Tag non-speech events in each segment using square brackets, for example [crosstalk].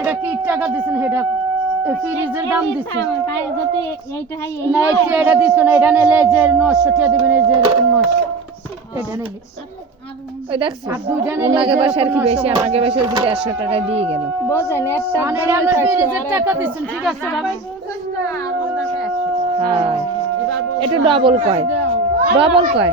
এটা কি টাকা দিছেন সেটা ফ্রিজের দাম দিছেন। না এটা এটা দিছেন এটা নিলে যে নশো টাকা দিবেন এই যে নশো। এটা নিলে। ওই দেখছ আর দুইটা নিলে ওনাকে যে কি বেশি 900 আমাকে বাসা ওই দেড়শো টাকা দিয়ে গেল। বোঝেন একটা মানে এটা ফ্রিজের টাকা দিছেন ঠিক আছে ভাবি হ্যাঁ। এটা ডবল কয়। ডবল কয়?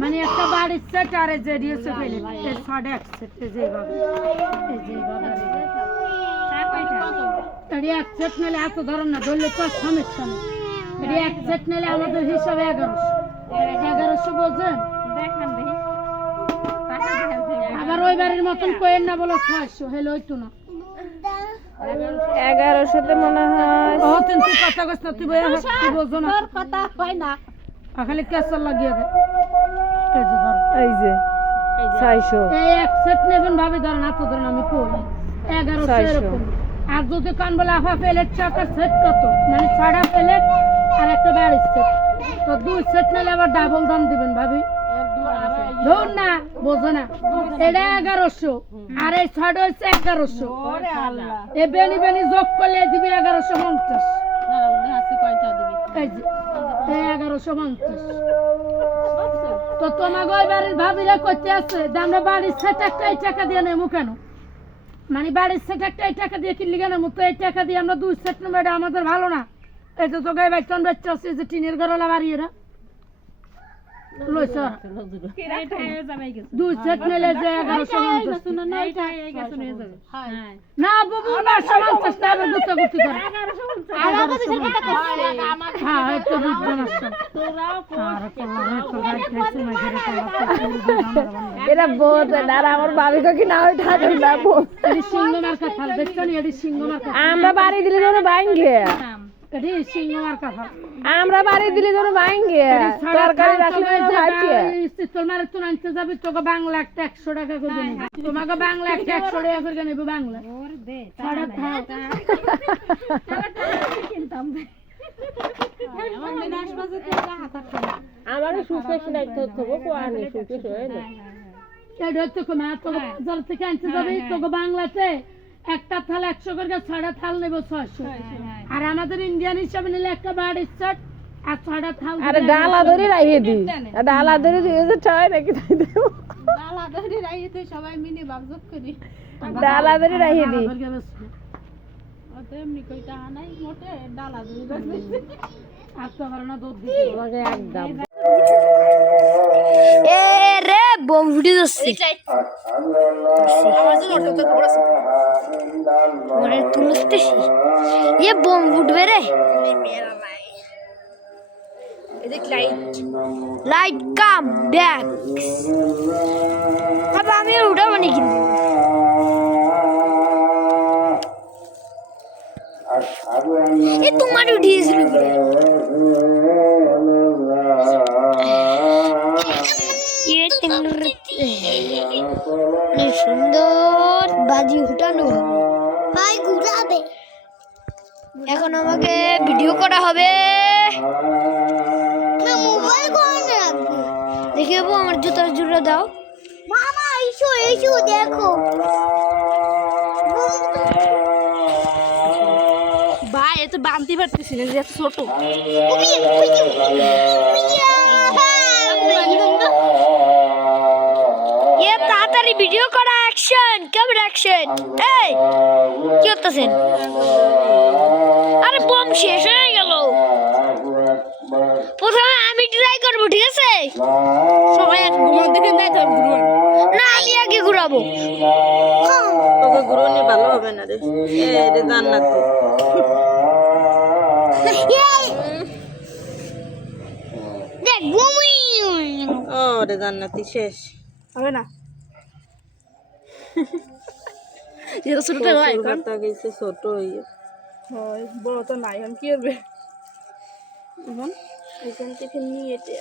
মানে একটা বাড়ির সেট আর এই যে দিয়েছে ফেলে এর ছড়ে এক সেট এক সেট নিলে এত ধরেন না ধরলে তো সমস্যা নেই। এটি এক সেট নিলে আমাদের হিসাবে এগারোশো। এগারোশো বোঝেন? আবার ওই বাড়ির মতন কোয়েন না বলো ছয়শো হেলে ওই না। এগারোশোতে মনে হয় ও তুই কথা কস না তুই বোঝো না। কথা হয় না। খালি কেসার লাগিয়ে দে। এই যে ধর এই যে। ছয়শো এই এক সেট নেবেন ভাবে ধরেন এত ধরেন আমি কই? এগারোশো এরকম। আর যদি কান বলে আফা প্লেট চাকার সেট কত? মানে ছয়টা প্লেট আর একটা বাড়ির সেট তো দুই সেট নিলে আবার ডাবল দাম দিবেন ভাবি। ধর না বোঝো না। এটা এগারোশো আর এই ছয়টা হচ্ছে এগারোশো। এ বেনি বেনি যোগ করলে দিবে এগারোশো পঞ্চাশ। এই যে এগারোশো পঞ্চাশ। তো ওই বাড়ির ভাবিরা করতে আছে। যে আমরা বাড়ির সেট একটা এই টাকা দিয়ে নেব কেন? মানে বাড়ির সেট একটা এই টাকা দিয়ে কিনলি কেন? তো এই টাকা দিয়ে আমরা দুই সেট নেব এটা আমাদের ভালো না। এই তো তোকে বেতন বেচতে আছে যে টিনের ঘরওয়ালা বাড়ি এরা। লইছ। দুই সেট নিলে যে এগারোশো পঞ্চাশ। না বাবু না সমাঞ্চাশ না হ্যাঁ এই তো বুঝতে পারছ আর আমার বাবি কি না ওই ঠাকুর যাব সিংহ মার্কা থাল দেখছ নি এটি সিংহ মার্কা। আমরা বাড়ি দিলে যেন মার্কা থাল আমরা বাড়ি দিলে যেন ভাঙ্গে। তরকারি রাখলে তোমার তো আনতে যাবে তোকে বাংলা একটা একশো টাকা করে নেবে তোমাকে বাংলা একটা একশো টাকা করে নেবে বাংলা? সাড়ে খাও। আমারও সুখে সিলাই তো থবো কোয়ানি সুখে সয়ে না। এটা মা তোকে বাজার থেকে আনতে যাবে তোকে বাংলাতে একটা থাল একশো করে ছটা থাল নেব ছয়শো। আর আমাদের ইন্ডিয়ান হিসাবে নিলে একটা বাড়ির সেট আর ছটা থাল আরে ডালা ধরে রাখিয়ে দি ডালা ধরে দিয়ে যে ছয় নাকি তাই দেবো। সবাই মিলে বাগজব করি। ডালা ধরে রাখিয়ে দি এমনি কই টাকা নাই মোটে ডালা দুই। আর তো কারণ দুধ দিতে তোমাকে একদম। ফুটে যাচ্ছে। ওরে তুলতেছি এ বোম ফুটবে রে। লাইট কাম ব্যাক আমি আর উঠাবো নি কিন্তু এ তোমার উঠিয়েছিল কি সুন্দর বাজি উঠানো। ভাই ঘুরাবে। এখন আমাকে ভিডিও করা হবে। না মোবাইল কোনে রাখব দেখে যাব আমার জুতার জুড়ে দাও। মামা এসো এসো দেখো। ভাই এত বানতে পারতেছি না যে এত ছোট। এ তাড়াতাড়ি ভিডিও করা অ্যাকশন কেমন অ্যাকশন এই কি করতেছেন? আরে বম শেষ হয়ে গেল। প্রথমে আমি ট্রাই করব ঠিক আছে? সবাই এক ঘুমার দিকে দেয় তো ঘুরুন না আমি আগে ঘুরাবো। তোকে ঘুরোনি ভালো হবে না রে। এ রে জান্নাত দেখ বুমি ও রে জান্নাতি শেষ। হবে না। যেটা ছোটটা হয় এখন গেছে ছোট হয়ে হয় বড় তো নাই এখন কি হবে এখন এখান থেকে নিয়ে এটা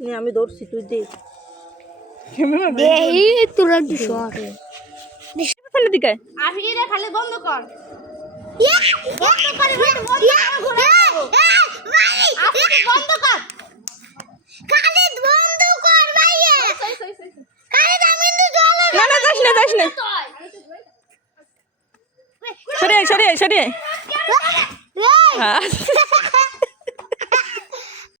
নিয়ে আমি ধরছি তুই দেখ দেহি তোরা দুশোর ফেলে দিকে আফিরে খালি বন্ধ কর বন্ধ করে বন্ধ বন্ধ কর খালিদ বন্ধ কর ভাইয়া খালিদ আমি তো জল না না যাস না। যাস না সরে সরে সরে [laughs] হ্যাঁ।